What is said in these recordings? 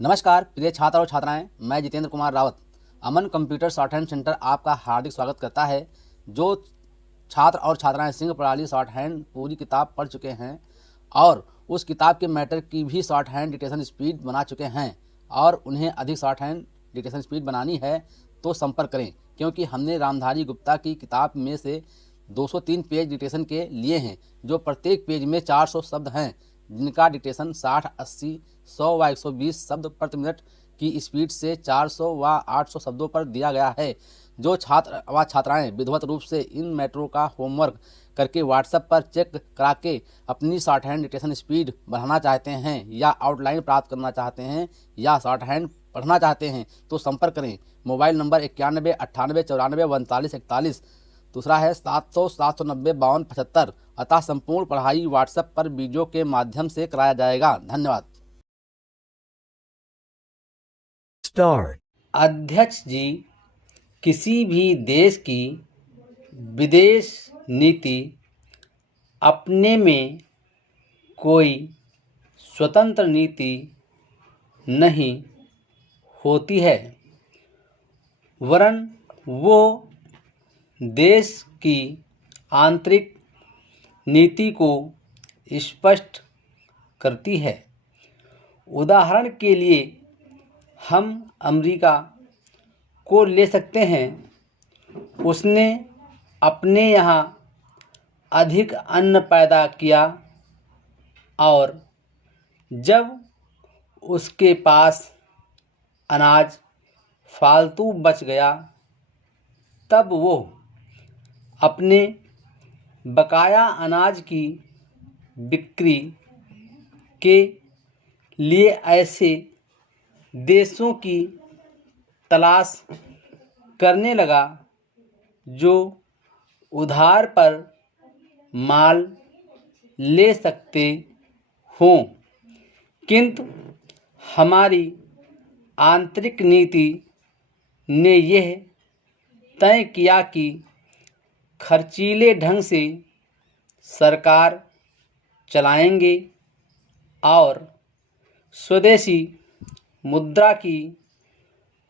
नमस्कार प्रिय छात्र और छात्राएं, मैं जितेंद्र कुमार रावत अमन कंप्यूटर शॉर्ट हैंड सेंटर आपका हार्दिक स्वागत करता है। जो छात्र और छात्राएं सिंह प्रणाली शॉर्ट हैंड पूरी किताब पढ़ चुके हैं और उस किताब के मैटर की भी शॉर्ट हैंड डिक्टेशन स्पीड बना चुके हैं और उन्हें अधिक शॉर्ट हैंड डिक्टेशन स्पीड बनानी है तो संपर्क करें, क्योंकि हमने रामधारी गुप्ता की किताब में से 203 पेज डिक्टेशन के लिए हैं, जो प्रत्येक पेज में 400 शब्द हैं, जिनका डिक्टेशन 60, 80, 100 व 120 शब्द प्रति मिनट की स्पीड से 400 व 800 शब्दों पर दिया गया है। जो छात्र व छात्राएं विधिवत रूप से इन मैटरों का होमवर्क करके व्हाट्सएप पर चेक करा के अपनी शॉर्ट हैंड डिक्टेशन स्पीड बढ़ाना चाहते हैं या आउटलाइन प्राप्त करना चाहते हैं या शॉर्ट हैंड पढ़ना चाहते हैं तो संपर्क करें। मोबाइल नंबर 91 98 94 39 41, दूसरा है 700 790 52 75। अतः संपूर्ण पढ़ाई व्हाट्सएप पर वीडियो के माध्यम से कराया जाएगा। धन्यवाद। अध्यक्ष जी, किसी भी देश की विदेश नीति अपने में कोई स्वतंत्र नीति नहीं होती है, वरन वो देश की आंतरिक नीति को स्पष्ट करती है। उदाहरण के लिए हम अमेरिका को ले सकते हैं। उसने अपने यहाँ अधिक अन्न पैदा किया और जब उसके पास अनाज फालतू बच गया तब वो अपने बकाया अनाज की बिक्री के लिए ऐसे देशों की तलाश करने लगा जो उधार पर माल ले सकते हों। किंतु हमारी आंतरिक नीति ने यह तय किया कि खर्चीले ढंग से सरकार चलाएंगे और स्वदेशी मुद्रा की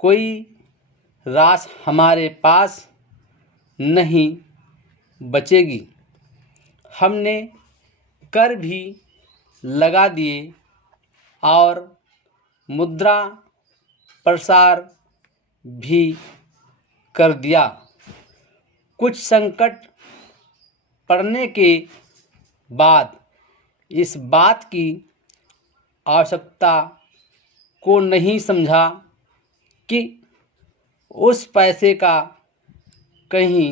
कोई राश हमारे पास नहीं बचेगी। हमने कर भी लगा दिए और मुद्रा प्रसार भी कर दिया। कुछ संकट पड़ने के बाद इस बात की आवश्यकता को नहीं समझा कि उस पैसे का कहीं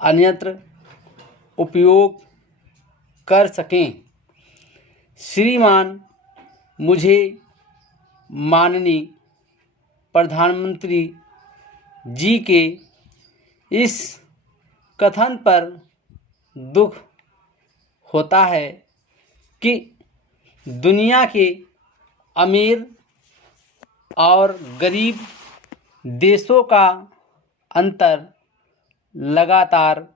अन्यत्र उपयोग कर सकें। श्रीमान, मुझे माननीय प्रधानमंत्री जी के इस कथन पर दुख होता है कि दुनिया के अमीर और गरीब देशों का अंतर लगातार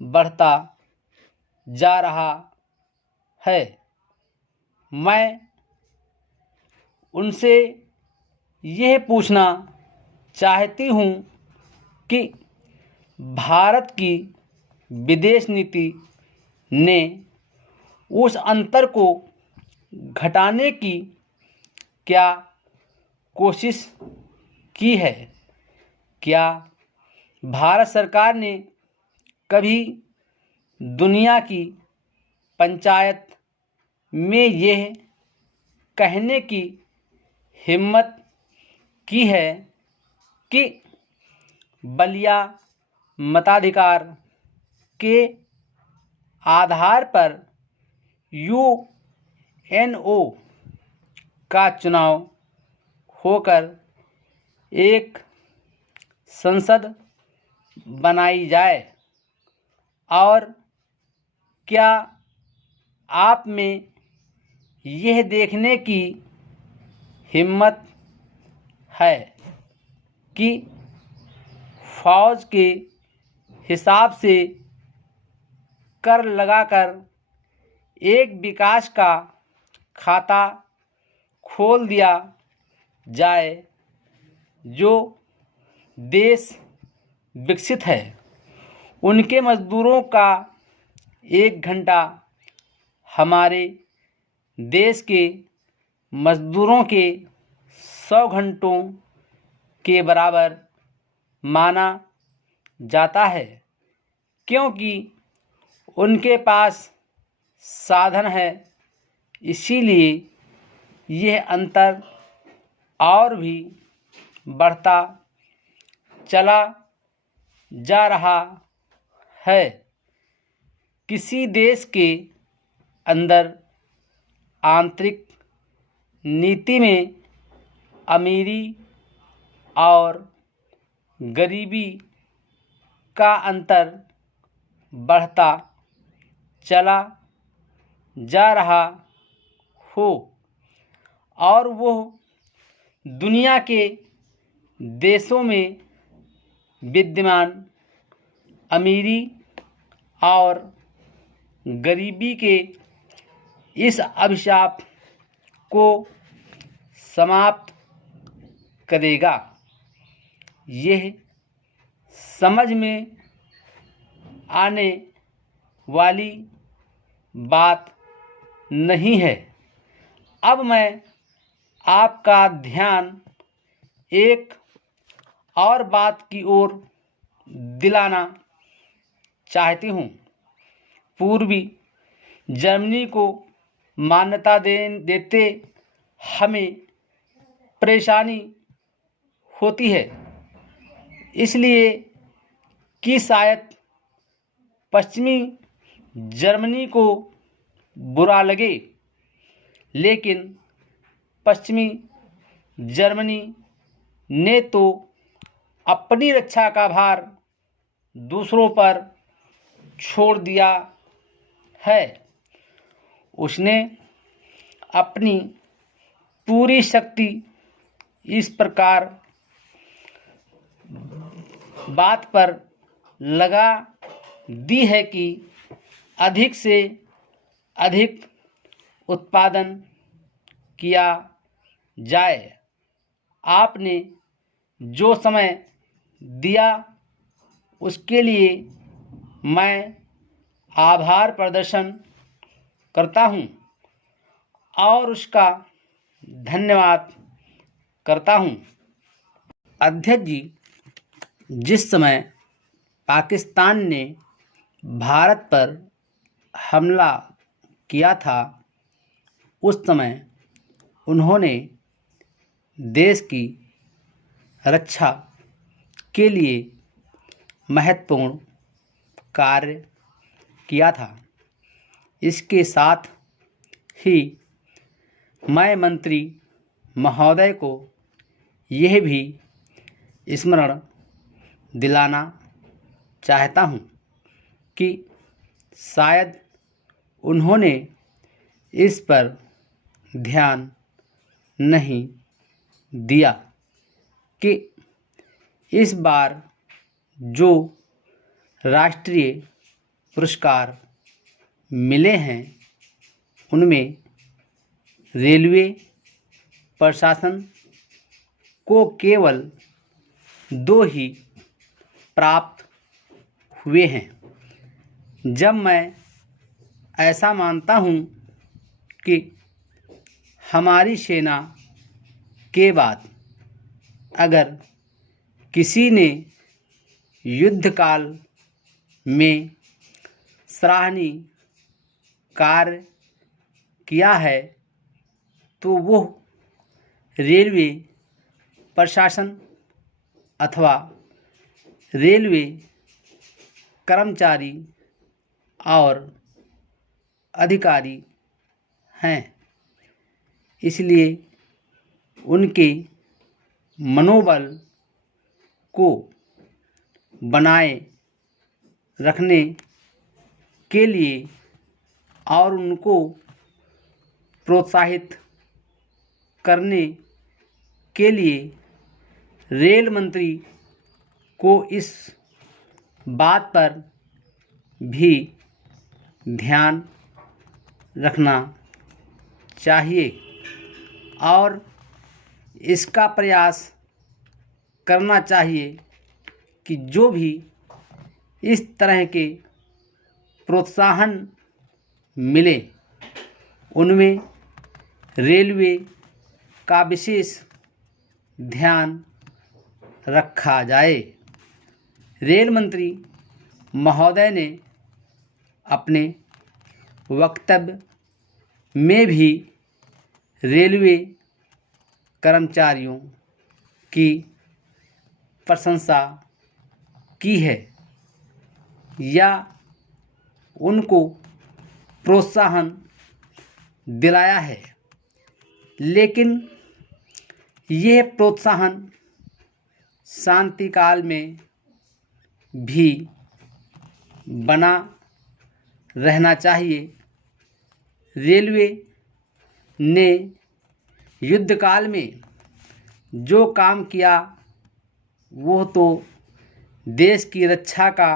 बढ़ता जा रहा है। मैं उनसे यह पूछना चाहती हूँ कि भारत की विदेश नीति ने उस अंतर को घटाने की क्या कोशिश की है? क्या भारत सरकार ने कभी दुनिया की पंचायत में यह कहने की हिम्मत की है कि बलिया मताधिकार के आधार पर यूएनओ का चुनाव होकर एक संसद बनाई जाए? और क्या आप में यह देखने की हिम्मत है कि फौज के हिसाब से कर लगाकर एक विकास का खाता खोल दिया जाए। जो देश विकसित है उनके मजदूरों का 1 घंटा हमारे देश के मजदूरों के 100 घंटों के बराबर माना जाता है, क्योंकि उनके पास साधन है। इसीलिए यह अंतर और भी बढ़ता चला जा रहा है। किसी देश के अंदर आंतरिक नीति में अमीरी और गरीबी का अंतर बढ़ता चला जा रहा हो और वो दुनिया के देशों में विद्यमान अमीरी और गरीबी के इस अभिशाप को समाप्त करेगा। यह समझ में आने वाली बात नहीं है। अब मैं आपका ध्यान एक और बात की ओर दिलाना चाहती हूँ। पूर्वी जर्मनी को मान्यता देते हमें परेशानी होती है, इसलिए कि शायद पश्चिमी जर्मनी को बुरा लगे, लेकिन पश्चिमी जर्मनी ने तो अपनी रक्षा का भार दूसरों पर छोड़ दिया है। उसने अपनी पूरी शक्ति इस प्रकार बात पर लगा दी है कि अधिक से अधिक उत्पादन किया जाए। आपने जो समय दिया उसके लिए मैं आभार प्रदर्शन करता हूँ और उसका धन्यवाद करता हूँ। अध्यक्ष जी, जिस समय पाकिस्तान ने भारत पर हमला किया था, उस समय उन्होंने देश की रक्षा के लिए महत्वपूर्ण कार्य किया था। इसके साथ ही मैं मंत्री महोदय को यह भी स्मरण दिलाना चाहता हूँ कि शायद उन्होंने इस पर ध्यान नहीं दिया कि इस बार जो राष्ट्रीय पुरस्कार मिले हैं उनमें रेलवे प्रशासन को केवल 2 ही प्राप्त हुए हैं। जब मैं ऐसा मानता हूँ कि हमारी सेना के बाद अगर किसी ने युद्धकाल में सराहनीय कार्य किया है तो वो रेलवे प्रशासन अथवा रेलवे कर्मचारी और अधिकारी हैं। इसलिए उनके मनोबल को बनाए रखने के लिए और उनको प्रोत्साहित करने के लिए रेल मंत्री को इस बात पर भी ध्यान रखना चाहिए और इसका प्रयास करना चाहिए कि जो भी इस तरह के प्रोत्साहन मिले उनमें रेलवे का विशेष ध्यान रखा जाए। रेल मंत्री महोदय ने अपने वक्तव्य में भी रेलवे कर्मचारियों की प्रशंसा की है या उनको प्रोत्साहन दिलाया है, लेकिन यह प्रोत्साहन शांति काल में भी बना रहना चाहिए। रेलवे ने युद्ध काल में जो काम किया वो तो देश की रक्षा का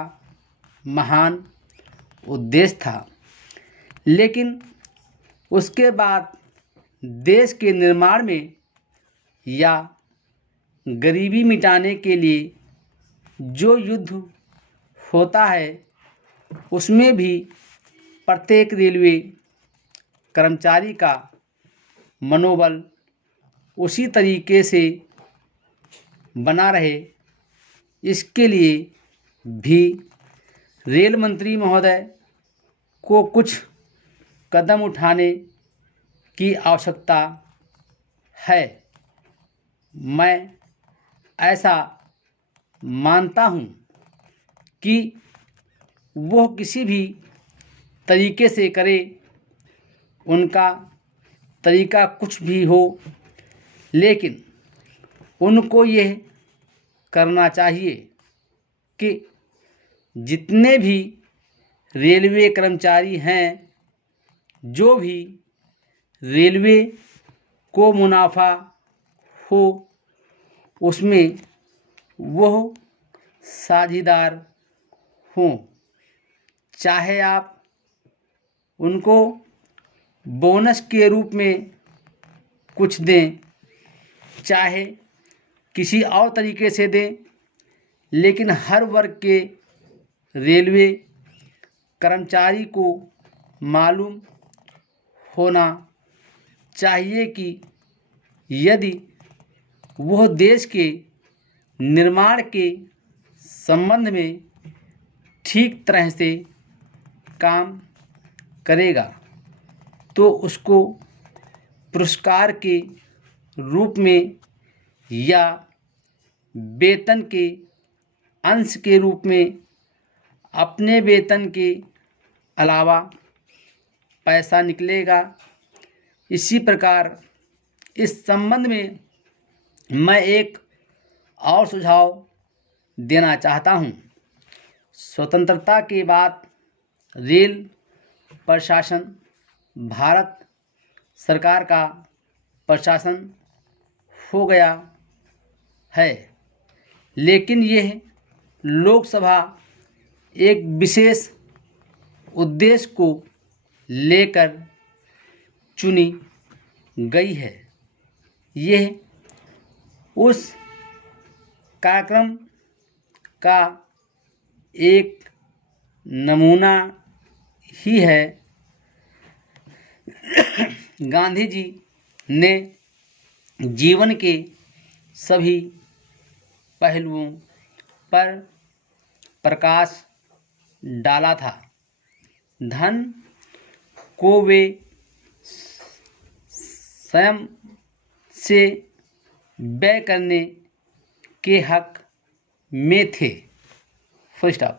महान उद्देश्य था, लेकिन उसके बाद देश के निर्माण में या गरीबी मिटाने के लिए जो युद्ध होता है उसमें भी प्रत्येक रेलवे कर्मचारी का मनोबल उसी तरीके से बना रहे, इसके लिए भी रेल मंत्री महोदय को कुछ कदम उठाने की आवश्यकता है। मैं ऐसा मानता हूँ कि वह किसी भी तरीके से करे, उनका तरीका कुछ भी हो, लेकिन उनको यह करना चाहिए कि जितने भी रेलवे कर्मचारी हैं, जो भी रेलवे को मुनाफा हो उसमें वह साझेदार हों। चाहे आप उनको बोनस के रूप में कुछ दें, चाहे किसी और तरीके से दें, लेकिन हर वर्ग के रेलवे कर्मचारी को मालूम होना चाहिए कि यदि वह देश के निर्माण के संबंध में ठीक तरह से काम करेगा तो उसको पुरस्कार के रूप में या वेतन के अंश के रूप में अपने वेतन के अलावा पैसा निकलेगा। इसी प्रकार इस संबंध में मैं एक और सुझाव देना चाहता हूँ। स्वतंत्रता के बाद रेल प्रशासन भारत सरकार का प्रशासन हो गया है, लेकिन यह लोकसभा एक विशेष उद्देश्य को लेकर चुनी गई है। यह उस कार्यक्रम का एक नमूना ही है। गांधी जी ने जीवन के सभी पहलुओं पर प्रकाश डाला था। धन को वे स्वयं से व्यय करने के हक में थे। Full stop.